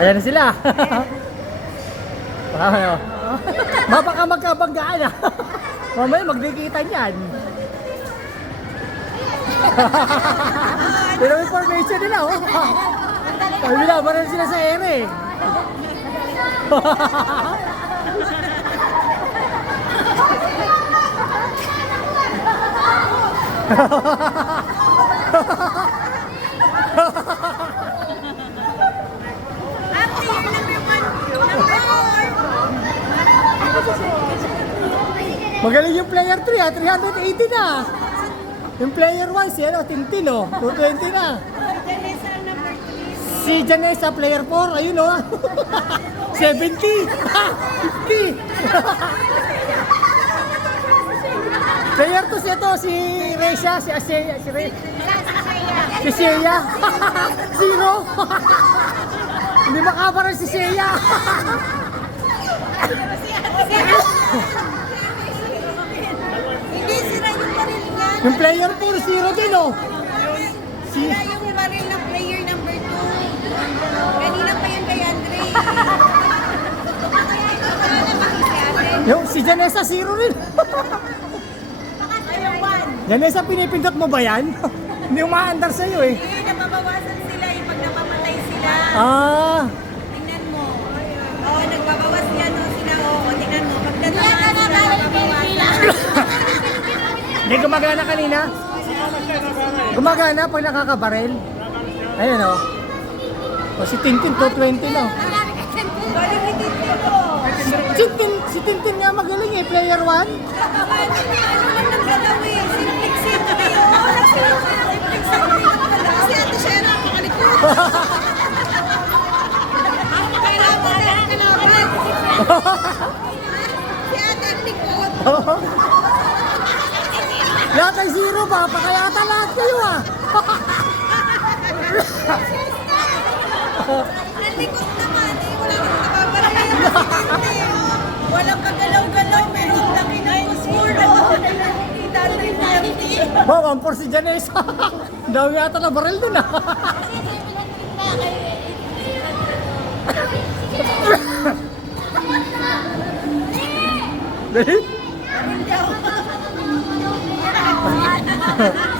Ayan na sila. Ano? Baka magkabanggaan ah. Mamaya magdikita niyan. Pero may formation nila oh. Ay, binabaran sila sa ere. Magaling yung player 3 ha, 380 na. Yung player 1 si ano, Tintin oh, 220 na. Si Janessa player 4, ayun oh. 70. 50. Player 2 siya to, si Reza, si Asya, si Shea. Zero. Hindi makabaran si Shea. Hindi sira yung baril niya. Yung player 4, zero din oh. Sira yung baril ng player number 2. Kanina pa yan kay Andre. Yung si Janessa, zero rin. Janessa, pinipindot mo ba yan? Hindi umaandar sa'yo eh. Hindi, nababawasan sila yung pag napamatay sila. Ah. Tingnan mo. Oo, nagbabawas yan o sila. Oo, tingnan mo. Pag natamaan sila, nababawasan. Hindi gumagana kanina? Gumagana pag nakakabarel? Ayun o. O si Tintin, 220 na. Galing ni Tito. Si Tintin nga magaling eh, player 1. Ano lang naglalawin? Sinipliksin kayo. Wala sila sinipliksin kayo. Si Ate Shera, makalikot. Kailangan. Si Ate ang likod. Lahat ay zero pa, pakayata lahat kayo ah. Ang likod naman eh. Wala akong nababalay. Walang kagalaw-galaw. Meron lang kinakosmur. Itatay na empty. Oh, 1-4 si Janessa. Dami yata na barel dun ah. Dali?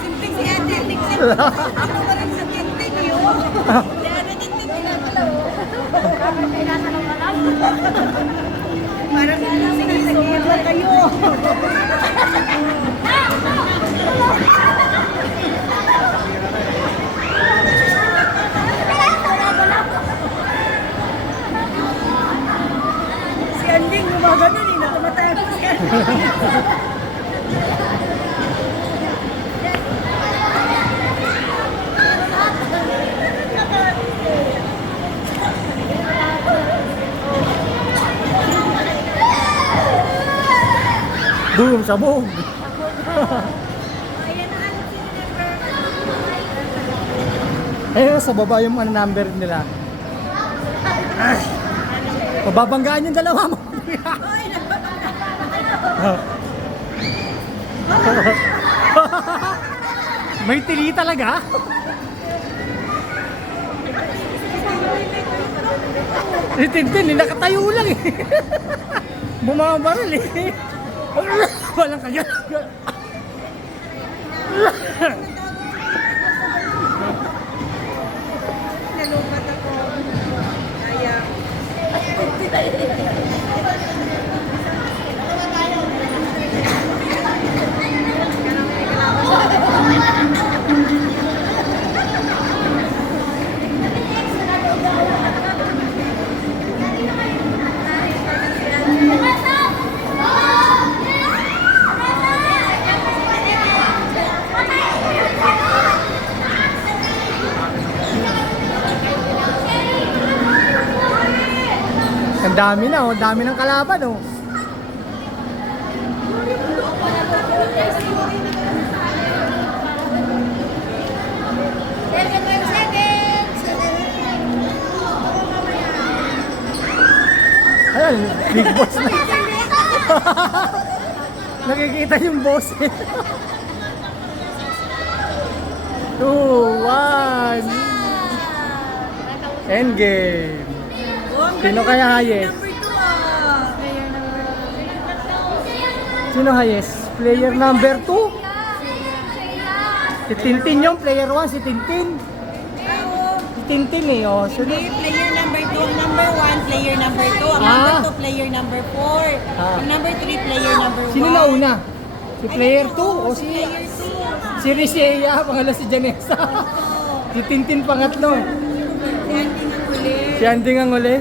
Simping si Ate. Ano ba rin sa tintin yun? Yan na tintin pinapalaw. Parang sinisingil na kayo. Si Anding gumaganon eh. Nakamatago si Anding. Boom, sabog. Ayun, sa baba yung ano, number nila. Ay, mababanggaan yung dalawa mo. May tili talaga. Si Tintin, nakatayo lang eh. Bumabaril eh. Walang kagalaw. Nalupat ako. Kaya. Ang dami na oh, dami ng kalaban oh. Ayan, big boss na. Nakikita yung boss eh. 2, 1. Endgame. Sino kaya highest? Number 2 ah. Sino highest? Player number 2? Si Tintin yung player 1, si Tintin. Si Tintin eh, oh. Sino? Hindi, player number 2. Ang number 1, player number 2. Ang Ah. number 2, player number 4. Ah. Ang number 3, player number 1. Sino na una? Si player 2 o si Player 2. si Risea, pangalawa si Janessa. Si Tintin pangatlo. Si Andy ng huli. Si Andy ang uli.